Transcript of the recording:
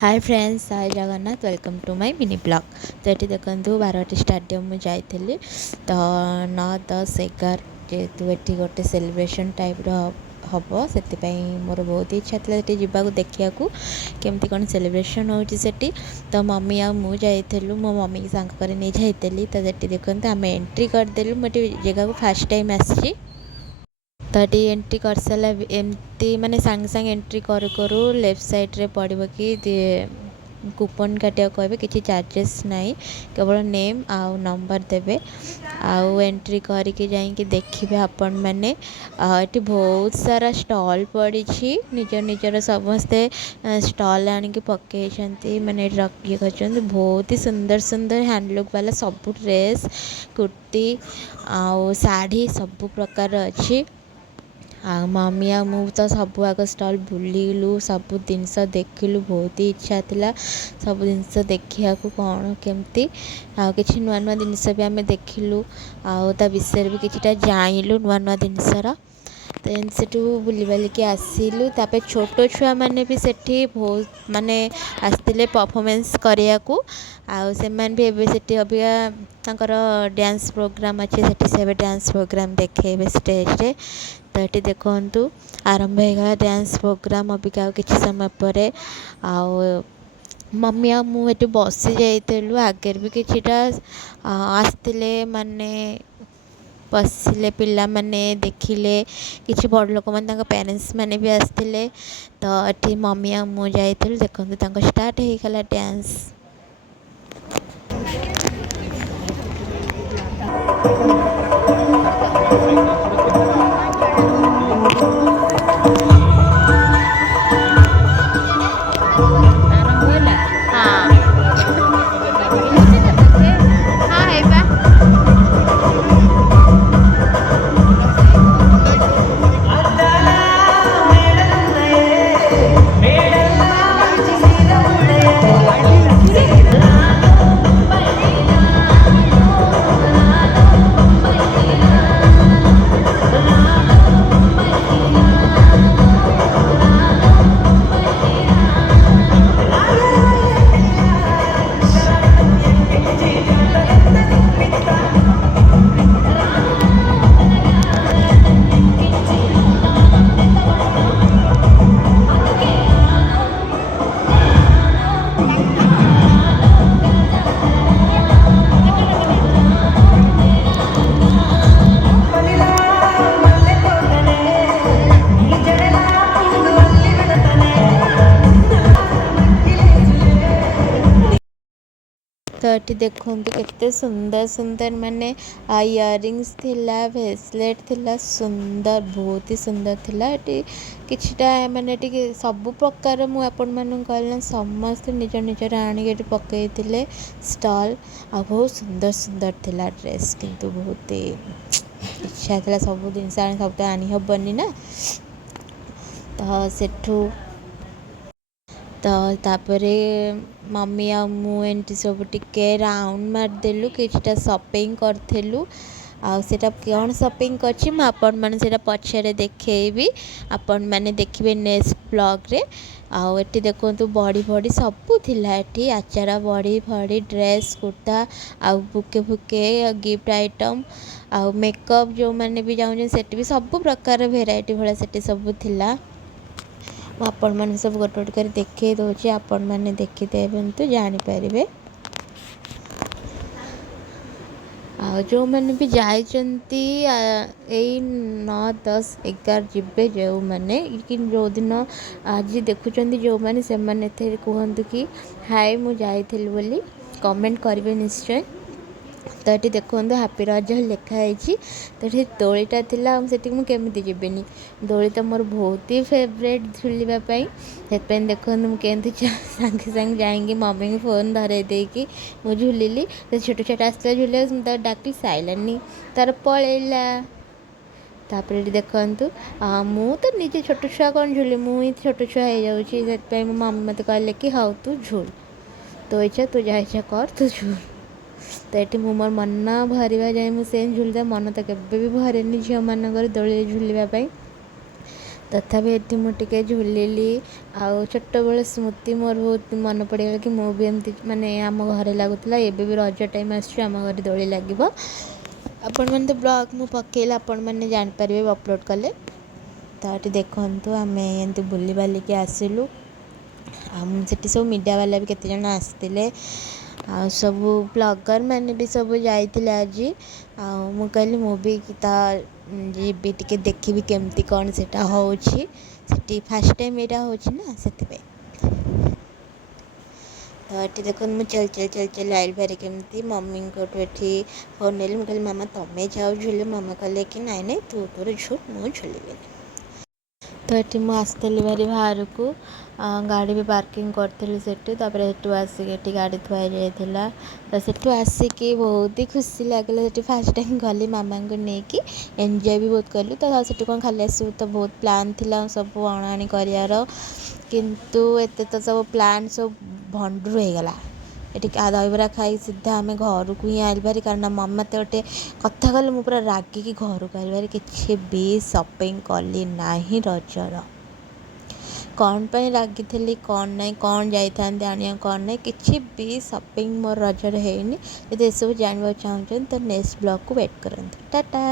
Hi friends, hi Jagannath, welcome to my mini blog. तो ये देखो बारवाटी स्टाडियम में जाइली तो 9, 10, 11 जेहेतु ये गोटे सेलिब्रेशन टाइप हम से मोर बहुत इच्छा थी जावाक देखा केमती कौन सेलिब्रेशन होती। तो मम्मी आ मु जाइलु मो मम्मी की सांग कर नहीं जाइली। तो ये देखते आम एंट्री करदेलु मुझे जगह को फास्ट टाइम आसी। तो ये एंट्री कर सारा एमती माने सांगे सांगे एंट्री करू करू लेफ्ट साइड रे पड़ो कि कूपन काटिया कहे कि चार्जेस नाई, केवल नेम आउ नंबर देवे आउ एंट्री करके जाइए देखिए। आपण मैंने ये बहुत सारा स्टॉल पड़ी निजर निजर समस्ते स्टॉल आनिक पकई मैंने ये कर बहुत ही सुंदर सुंदर हैंडलूक वाला सब ड्रेस कुर्ती आउ शाढ़ी सब प्रकार अच्छी। मम्मी आ मु तो सब आग स्टल बुलिलु सब जिनस देखिलु बहुत ही इच्छा थिला सब जिनस देखा कौन केमती कि नुआ नुआ जिनस भी आम देखिलु आ विषय भी किछिटा जाइलु नुआ नुआ जिनसर। देन से बुलिबालिकी आसिलु। तापर छोट छुआ मैंने भी सेठी बहुत माने आसते परफॉर्मेंस करिया को से भी एबे सेठी अबिया तांकर डांस प्रोग्राम अच्छे से डांस प्रोग्राम देखेबे स्टेज रे। तो ये देखु आरंभ होगा डांस प्रोग्राम अबिका किसी समय पर मम्मी आ मुझे बसी जाइलु आगे भी किछिटा आसते माने बसिले पिला माने देखिले किछि बड़ लोक माने पेरेंट्स माने भी आसते। तो ये मम्मी आ मु जाइलु देखते स्टार्ट होगला डांस। तो ये देखु केते सुंदर सुंदर माने इयरिंग्स थिला ब्रेसलेट थिला सुंदर बहुत ही सुंदर थिला। ये किछिटा माने सब प्रकार मु आपण मानन कहले समस्त निज निजर आनिक पकई स्टॉल आ बहुत सुंदर सुंदर थिला ड्रेस किंतु बहुत इच्छा थिला सब जिन सब तो आनी हेनी ना। तो सेठू तो तापरे मम्मी आ मु एंटी सब टिके राउंड मारदेलु किछिटा शॉपिंग करथेलु सेटा कौन शॉपिंग करछि म आपण माने सेटा पछरे देखैबी आपण माने देखिबे नेक्स्ट ब्लॉग रे। एटी देखंतु बड़ी बड़ी सब थिला एटी आचार बड़ी बड़ी ड्रेस कुर्ता बुके फुके गिफ्ट आइटम मेकअप जो माने भी जाउछन सेटी भी सब प्रकार वेराइटी भला सेटी सब थिला। आपण मैंने सब गोटे गोटे कर देखे दूसरे आपण मैंने देखीदे तो जानीपर जो मैंने भी जाइंती 9, 10, 11 जीवे जो मैंने कि जो दिन आज देखुं जो मैंने से मैंने कहतु कि हाय मु जाइली बोली कमेंट करेंगे निश्चय। तो ये देखो हैप्पी रज लिखाई। तो ये दोलीटा थिला मुझे जीविनी दोली तो मोर बहुत ही फेवरेट झुलवाई से देखो मुझे सांगे सांगे जाएंगे मम्मी को फोन धरे देकी मुझे झुलिली। तो छोट छोट आसला झुले मुझे डाक साइलानी तार पलैला। तापर देखु मु तो निजे छोट छुआ कौन झुली मुझे छोट छुआ हो जाऊँगी मम्मी मत कहले कि हाँ तू झुल तो इच्छा तू जा इच्छा कर तू झुल। तो ये मोर मन भरवा जाए मुझे झुलता मन तो केवे भी भरे झील मानक दोली झुलवाई। तथापि ये मुझे झुलिली आउ छोट बेले स्मृति मोर बहुत मन पड़गला कि मुझे एमती माने आम घर लगुला एबे भी रज टाइम आम घर दोली लगे आपण मैंने तो ब्लॉग मु पकेला आपण मैंने जापर अपलोड कले तो ये देखूँ आम एमती बुली बालिकी आसिलु से सब मीडिया वाला भी केते जन आसते आ सब ब्लॉगर मैंने भी सब जाइए आज आ कहली मु भी जी टे देखी केमती कौन से होती फास्ट टाइम यहाँ होना से तो ये देखो मुझे चल चल चल चल आइल भारी केमती मम्मी को ये फोन नेली मुझे मामा तुम्हें जाओ झुल मामा कहले कि नाई नाई तू तोर झुल मुझे झुलबी तो ये मुझे आसती भारी बाहर को गाड़ी भी पार्किंग करी सेठू आसिक गाड़ी थुआ जाइला तो सेठू आसिकी बहुत ही खुशी लगे से फास्ट टाइम गली मामा को लेकिन एंजॉय भी बहुत कलु तो सेठू कौन खाली आसू तो बहुत प्लान थिला सब अणाणी कर किंतु एत तो सब प्लान सब भंडुर हो गला ये दहीबरा खाई सीधा आम घर को ही आइल भारी कारण मम्मा तो गोटे कथा कले मुझे पूरा रागिकी घर को आइल भारी किसी भी सपिंग कली ना रजर कौन पर रागी थी कौन ना कौन जाइए आने कौन ना कि भी सपिंग मोर रजर है सब जानवा चाहते तो नेक्स्ट ब्लॉग को वेट करते टाटा।